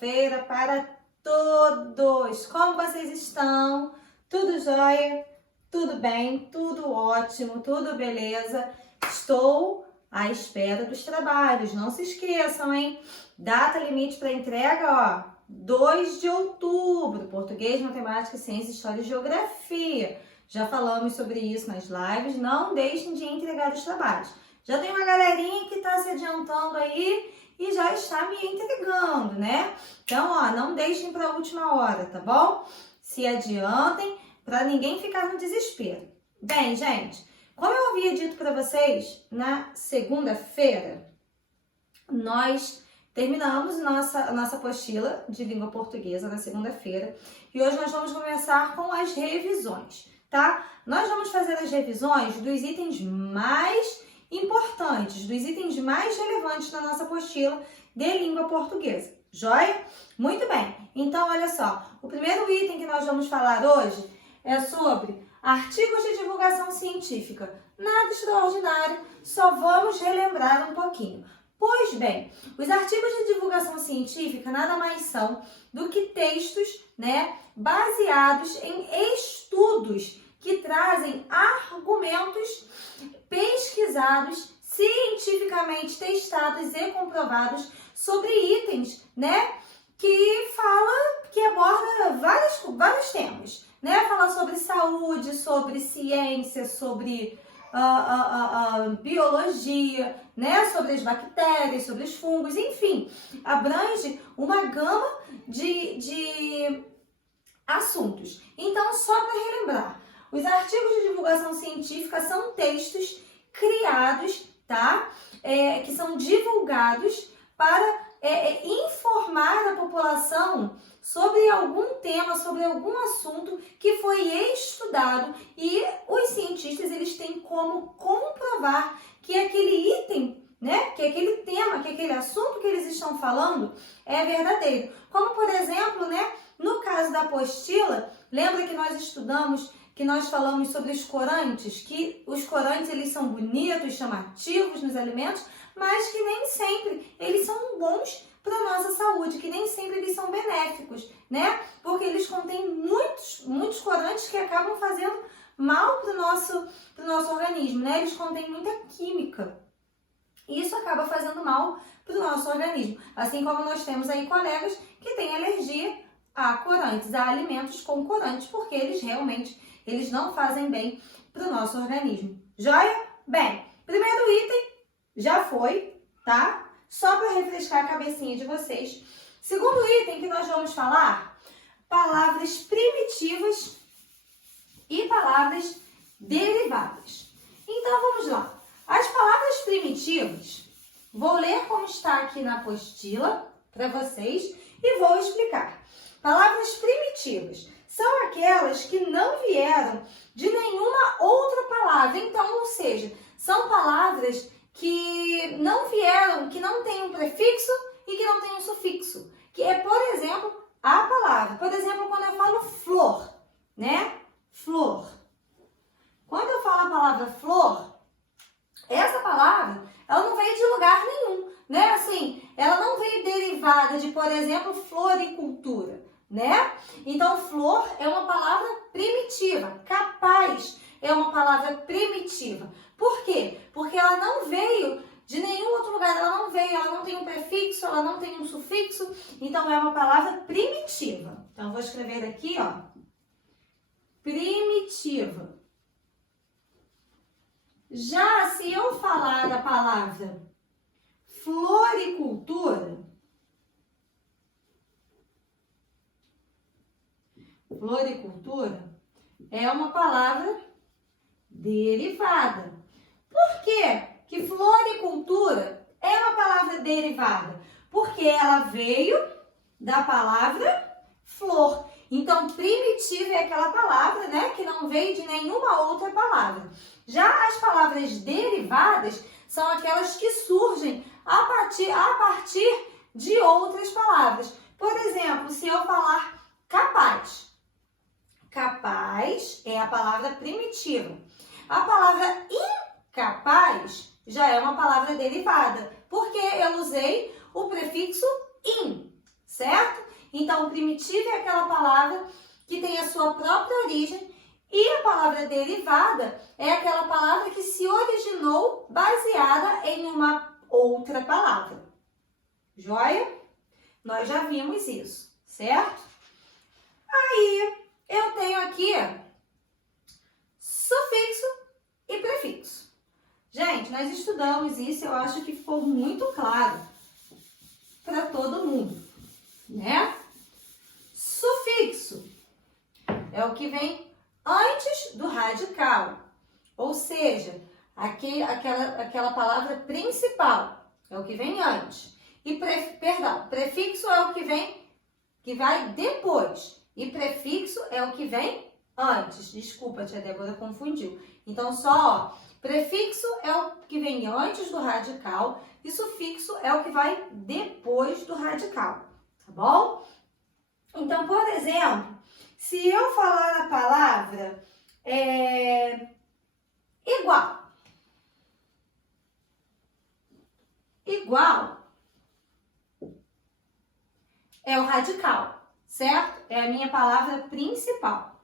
segunda-feira para todos! Como vocês estão? Tudo jóia? Tudo bem? Tudo ótimo? Tudo beleza? Estou à espera dos trabalhos. Não se esqueçam, hein? Data limite para entrega, ó, 2 de outubro. Português, matemática, ciência, história e geografia. Já falamos sobre isso nas lives. Não deixem de entregar os trabalhos. Já tem uma galerinha que está se adiantando aí e já está me entregando, né? Então, ó, não deixem para a última hora, tá bom? Se adiantem para ninguém ficar no desespero. Bem, gente, como eu havia dito para vocês, na segunda-feira, nós terminamos nossa apostila de língua portuguesa na segunda-feira e hoje nós vamos começar com as revisões, tá? Nós vamos fazer as revisões dos itens mais importantes, dos itens mais relevantes da nossa apostila de língua portuguesa. Joia? Muito bem. Então, olha só, o primeiro item que nós vamos falar hoje é sobre artigos de divulgação científica. Nada extraordinário, só vamos relembrar um pouquinho. Pois bem, os artigos de divulgação científica nada mais são do que textos, né, baseados em estudos que trazem argumentos pesquisados, cientificamente testados e comprovados sobre itens, né, que aborda vários temas, né, fala sobre saúde, sobre ciência, sobre biologia, né, sobre as bactérias, sobre os fungos, enfim, abrange uma gama de assuntos. Então, só para relembrar, os artigos de divulgação científica são textos criados, tá? Que são divulgados para informar a população sobre algum tema, sobre algum assunto que foi estudado e os cientistas eles têm como comprovar que aquele item, né, que aquele tema, que aquele assunto que eles estão falando é verdadeiro. Como, por exemplo, né, no caso da apostila, lembra que nós estudamos, que nós falamos sobre os corantes, que os corantes eles são bonitos, chamativos nos alimentos, mas que nem sempre eles são bons para a nossa saúde, que nem sempre eles são benéficos, né? Porque eles contêm muitos corantes que acabam fazendo mal para o nosso organismo, né? Eles contêm muita química. E isso acaba fazendo mal para o nosso organismo. Assim como nós temos aí colegas que têm alergia a corantes, a alimentos com corantes, porque eles não fazem bem para o nosso organismo. Joia? Bem, primeiro item já foi, tá? Só para refrescar a cabecinha de vocês. Segundo item que nós vamos falar, palavras primitivas e palavras derivadas. Então, vamos lá. As palavras primitivas, vou ler como está aqui na apostila para vocês e vou explicar. Palavras primitivas são aquelas que não vieram de nenhuma outra palavra. Então, ou seja, são palavras que não vieram, que não tem um prefixo e que não tem um sufixo. Que é, por exemplo, a palavra. Por exemplo, quando eu falo flor, né? Flor. Quando eu falo a palavra flor, essa palavra, ela não veio de lugar nenhum, né? Assim, ela não veio derivada de, por exemplo, floricultura, né? Então, flor é uma palavra primitiva. Capaz é uma palavra primitiva. Por quê? Porque ela não veio de nenhum outro lugar, ela não tem um prefixo, ela não tem um sufixo, então é uma palavra primitiva. Então, eu vou escrever aqui, ó, primitiva. Já se eu falar a palavra floricultura, é uma palavra derivada. Por quê que floricultura é uma palavra derivada? Porque ela veio da palavra flor. Então, primitiva é aquela palavra, né, que não veio de nenhuma outra palavra. Já as palavras derivadas são aquelas que surgem a partir de outras palavras. Por exemplo, se eu falar capaz. Capaz é a palavra primitiva. A palavra incapaz já é uma palavra derivada, porque eu usei o prefixo in, certo? Então, o primitivo é aquela palavra que tem a sua própria origem e a palavra derivada é aquela palavra que se originou baseada em uma outra palavra. Joia? Nós já vimos isso, certo? Aí, eu tenho aqui sufixo e prefixo. Gente, nós estudamos isso, eu acho que ficou muito claro para todo mundo, né? Sufixo é o que vem antes do radical, ou seja, aquela palavra principal é o que vem antes. E prefixo é o que vai depois. E prefixo é o que vem antes. Desculpa, tia Débora confundiu. Então, só, ó, prefixo é o que vem antes do radical e sufixo é o que vai depois do radical, tá bom? Então, por exemplo, se eu falar a palavra igual, é o radical, certo? É a minha palavra principal.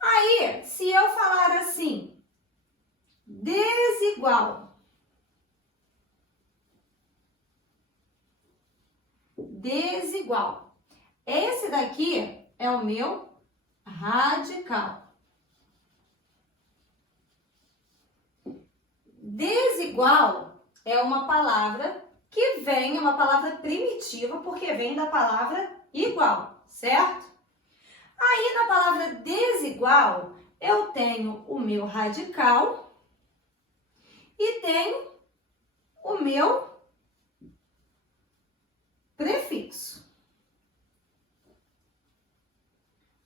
Aí, se eu falar assim, desigual, esse daqui é o meu radical. Desigual é uma palavra que vem, uma palavra primitiva, porque vem da palavra igual, certo? Aí, na palavra desigual, eu tenho o meu radical e tenho o meu prefixo.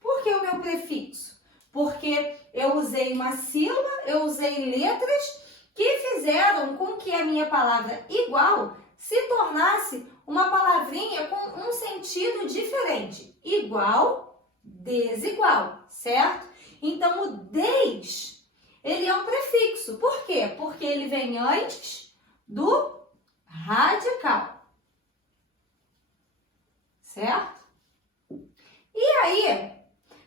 Por que o meu prefixo? Porque eu usei uma sílaba, eu usei letras que fizeram com que a minha palavra igual se tornasse uma palavrinha com um sentido diferente. Igual, desigual, certo? Então, o des, ele é um prefixo. Por quê? Porque ele vem antes do radical. Certo? E aí,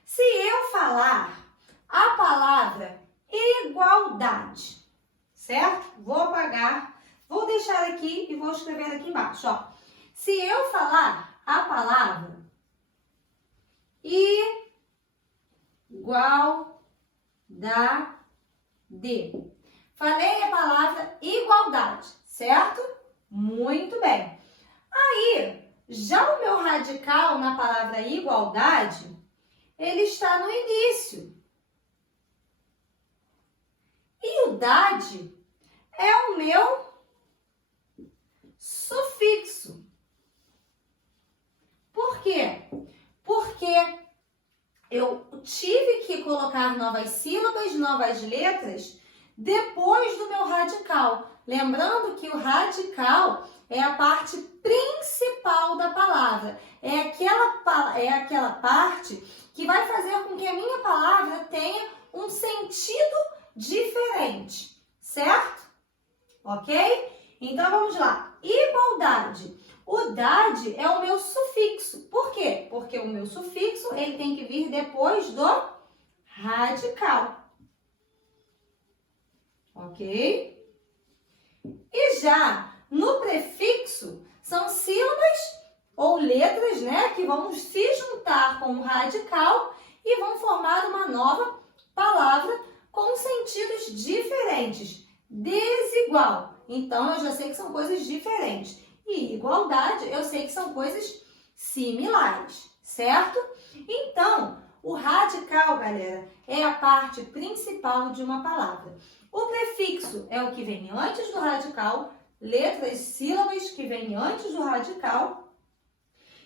se eu falar a palavra igualdade, certo? Vou apagar, vou deixar aqui e vou escrever aqui embaixo, ó. Se eu falar a palavra igualdade, falei a palavra igualdade, certo? Muito bem. Aí, já o meu radical na palavra igualdade, ele está no início. E o dade é o meu sufixo. Por quê? Porque eu tive que colocar novas sílabas, novas letras depois do meu radical. Lembrando que o radical é a parte principal da palavra. É aquela parte que vai fazer com que a minha palavra tenha um sentido diferente, certo? Ok? Então, vamos lá. Igualdade. O dade é o meu sufixo. Por quê? Porque o meu sufixo ele tem que vir depois do radical. Ok? E já no prefixo, são sílabas ou letras, né, que vão se juntar com o radical e vão formar uma nova palavra com sentidos diferentes. Desigual. Então, eu já sei que são coisas diferentes. E igualdade, eu sei que são coisas similares, certo? Então, o radical, galera, é a parte principal de uma palavra. O prefixo é o que vem antes do radical, letras, sílabas que vêm antes do radical.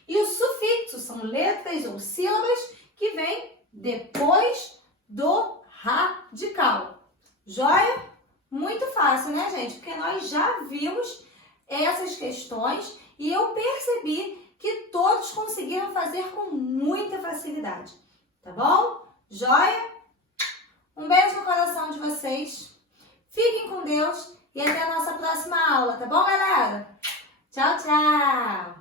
E o sufixo são letras ou sílabas que vêm depois do radical. Joia? Muito fácil, né, gente? Porque nós já vimos essas questões e eu percebi que todos conseguiram fazer com muita facilidade. Tá bom? Joia? Um beijo no coração de vocês. Fiquem com Deus e até a nossa próxima aula, tá bom, galera? Tchau, tchau!